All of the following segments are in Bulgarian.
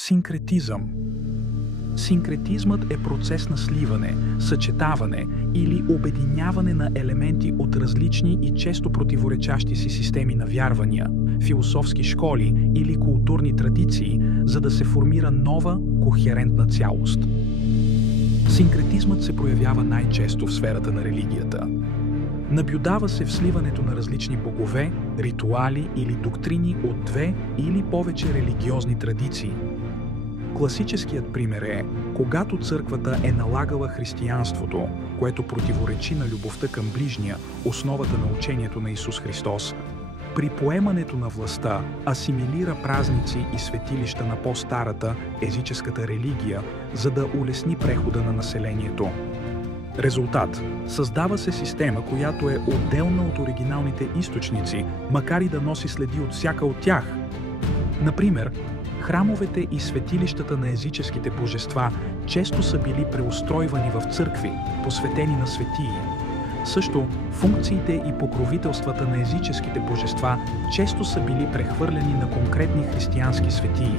Синкретизъм. Синкретизмът е процес на сливане, съчетаване или обединяване на елементи от различни и често противоречащи си системи на вярвания, философски школи или културни традиции, за да се формира нова, кохерентна цялост. Синкретизмът се проявява най-често в сферата на религията. Наблюдава се в сливането на различни богове, ритуали или доктрини от две или повече религиозни традиции. Класическият пример е, когато църквата е налагала християнството, което противоречи на любовта към ближния, основата на учението на Исус Христос. При поемането на властта асимилира празници и светилища на по-старата езическата религия, за да улесни прехода на населението. Резултат – създава се система, която е отделна от оригиналните източници, макар и да носи следи от всяка от тях. Например, храмовете и светилищата на езическите божества често са били преустройвани в църкви, посветени на светии. Също, функциите и покровителствата на езическите божества често са били прехвърлени на конкретни християнски светии.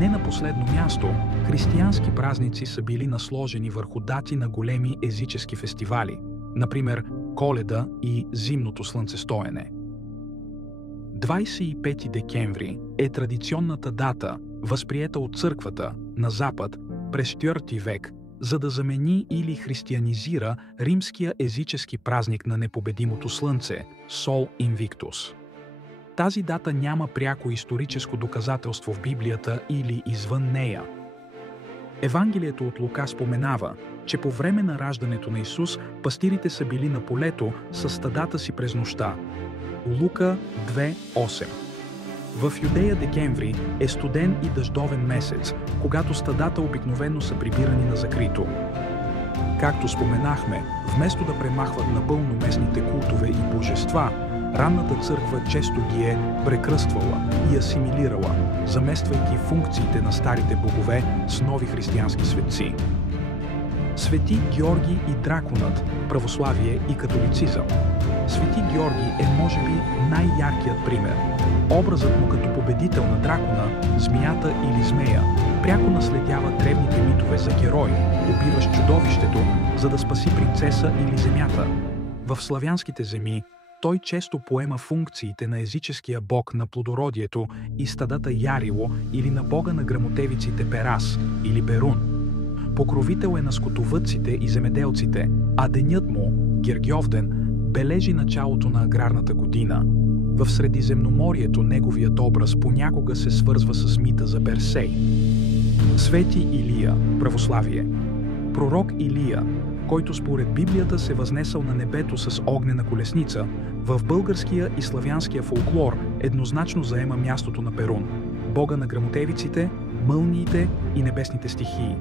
Не на последно място, християнски празници са били насложени върху дати на големи езически фестивали, например Коледа и Зимното слънцестоене. 25 декември е традиционната дата, възприета от църквата на Запад през IV век, за да замени или християнизира римския езически празник на непобедимото слънце – Сол Инвиктус. Тази дата няма пряко историческо доказателство в Библията или извън нея. Евангелието от Лука споменава, че по време на раждането на Исус пастирите са били на полето със стадата си през нощта. Лука 2:8. В Юдея декември е студен и дъждовен месец, когато стадата обикновено са прибирани на закрито. Както споменахме, вместо да премахват напълно местните култове и божества, ранната църква често ги е прекръствала и асимилирала, замествайки функциите на старите богове с нови християнски светци. Свети Георги и драконът, православие и католицизъм. Свети Георги е може би най-яркият пример. Образът му като победител на дракона, змията или змея пряко наследява древните митове за герой, убиващ чудовището, за да спаси принцеса или земята. В славянските земи той често поема функциите на езическия бог на плодородието и стадата Ярило или на бога на грамотевиците Перас или Перун. Покровител е на скотовъдците и земеделците, а денят му, Гергьовден, бележи началото на аграрната година. В Средиземноморието неговият образ понякога се свързва с мита за Персей. Свети Илия, православие. Пророк Илия, който според Библията се възнесъл на небето с огнена колесница, в българския и славянския фолклор еднозначно заема мястото на Перун, бога на грамотевиците, мълниите и небесните стихии.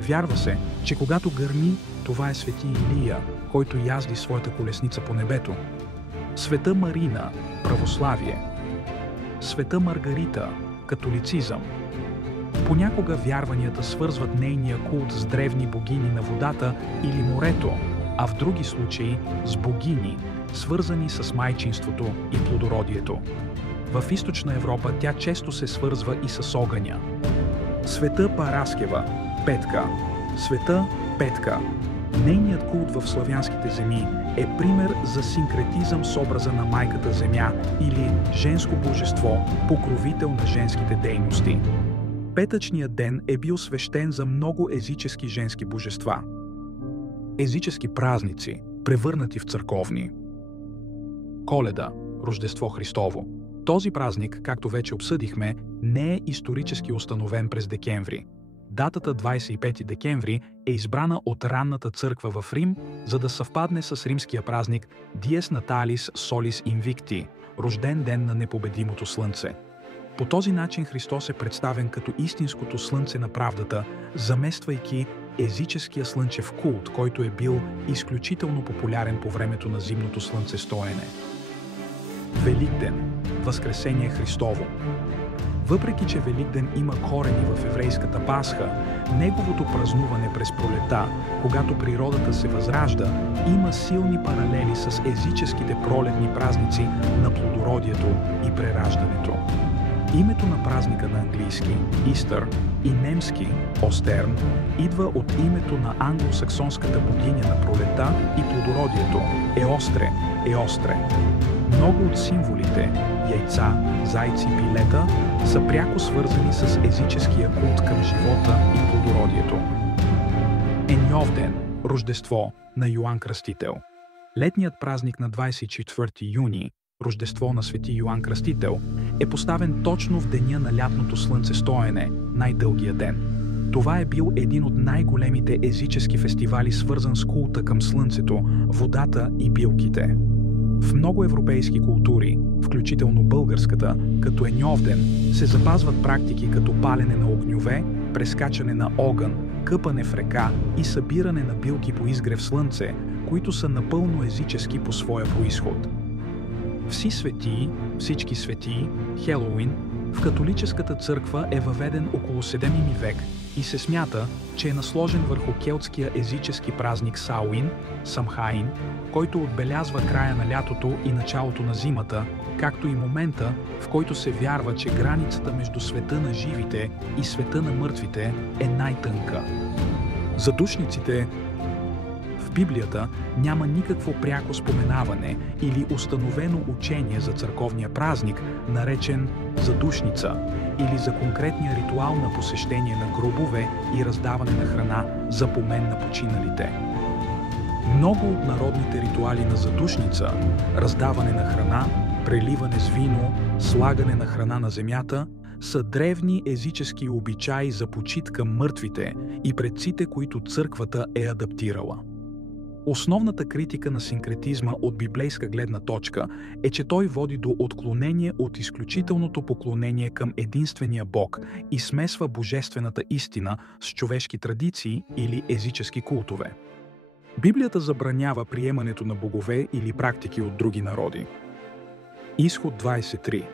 Вярва се, че когато гърми, това е свети Илия, който язди своята колесница по небето. Света Марина, православие. Света Маргарита, католицизъм. Понякога вярванията свързват нейния култ с древни богини на водата или морето, а в други случаи с богини, свързани с майчинството и плодородието. В Източна Европа тя често се свързва и с огъня. Света Параскева, Петка. Света Петка. Нейният култ в славянските земи е пример за синкретизъм с образа на майката земя или женско божество, покровител на женските дейности. Петъчният ден е бил свещен за много езически женски божества. Езически празници, превърнати в църковни. Коледа, Рождество Христово. Този празник, както вече обсъдихме, не е исторически установен през декември. Датата 25 декември е избрана от ранната църква в Рим, за да съвпадне с римския празник Dies Natalis Solis Invicti, рожден ден на непобедимото слънце. По този начин Христос е представен като истинското слънце на правдата, замествайки езическия слънчев култ, който е бил изключително популярен по времето на зимното слънцестоене. Великден – Възкресение Христово. Въпреки че Великден има корени в еврейската Пасха, неговото празнуване през пролета, когато природата се възражда, има силни паралели с езическите пролетни празници на плодородието и прераждането. Името на празника на английски Истър и немски Остерн идва от името на англосаксонската богиня на пролета и плодородието Еостре, Еостре. Много от символите яйца, зайци, пилета са пряко свързани с езическия култ към живота и плодородието. Еньовден – Рождество на Йоан Кръстител. Летният празник на 24 юни, Рождество на Свети Йоан Кръстител, е поставен точно в деня на лятното слънцестоене, най-дългия ден. Това е бил един от най-големите езически фестивали, свързан с култа към слънцето, водата и билките. В много европейски култури, включително българската, като Еньовден, се запазват практики като палене на огньове, прескачане на огън, къпане в река и събиране на билки по изгрев слънце, които са напълно езически по своя произход. Вси светии, всички светии, Хелоуин, в католическата църква е въведен около 7 век и се смята, че е насложен върху келтския езически празник Сауин, Самхаин, който отбелязва края на лятото и началото на зимата, както и момента, в който се вярва, че границата между света на живите и света на мъртвите е най-тънка. Задушниците в Библията няма никакво пряко споменаване или установено учение за църковния празник, наречен задушница, или за конкретния ритуал на посещение на гробове и раздаване на храна за помен на починалите. Много от народните ритуали на задушница, раздаване на храна, преливане с вино, слагане на храна на земята, са древни езически обичаи за почит към мъртвите и предците, които църквата е адаптирала. Основната критика на синкретизма от библейска гледна точка е, че той води до отклонение от изключителното поклонение към единствения Бог и смесва божествената истина с човешки традиции или езически култове. Библията забранява приемането на богове или практики от други народи. Изход 23.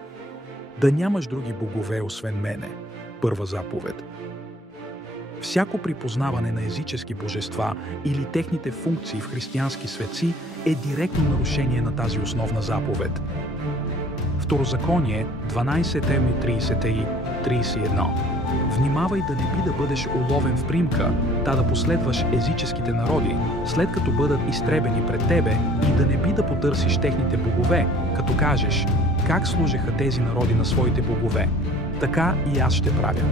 Да нямаш други богове освен мене. Първа заповед. Всяко припознаване на езически божества или техните функции в християнски светци е директно нарушение на тази основна заповед. Второзаконие 12:30-31. Внимавай да не би да бъдеш уловен в примка, да последваш езическите народи, след като бъдат изтребени пред тебе, и да не би да потърсиш техните богове, като кажеш: как служеха тези народи на своите богове, така и аз ще правя.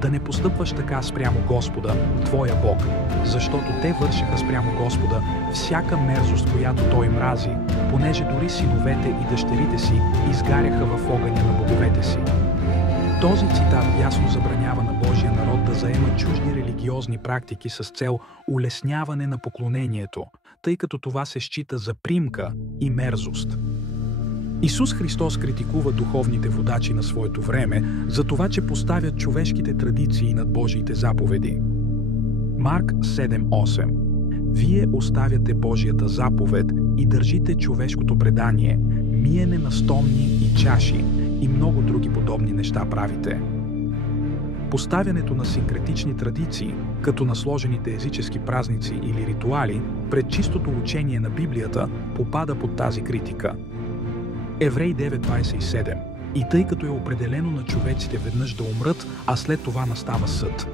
Да не постъпваш така спрямо Господа, твоя Бог, защото те вършеха спрямо Господа всяка мерзост, която Той мрази, понеже дори синовете и дъщерите си изгаряха в огъня на боговете си. Този цитат ясно забранява на Божия народ да заема чужди религиозни практики с цел улесняване на поклонението, тъй като това се счита за примка и мерзост. Исус Христос критикува духовните водачи на своето време за това, че поставят човешките традиции над Божиите заповеди. Марк 7:8. Вие оставяте Божията заповед и държите човешкото предание, миене на стомни и чаши и много други подобни неща правите. Поставянето на синкретични традиции, като насложените езически празници или ритуали, пред чистото учение на Библията, попада под тази критика. Евреи 9:27. И тъй като е определено на човеците веднъж да умрат, а след това настава съд.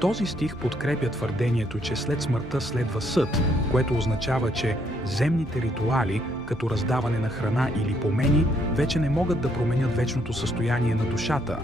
Този стих подкрепя твърдението, че след смъртта следва съд, което означава, че земните ритуали, като раздаване на храна или помени, вече не могат да променят вечното състояние на душата,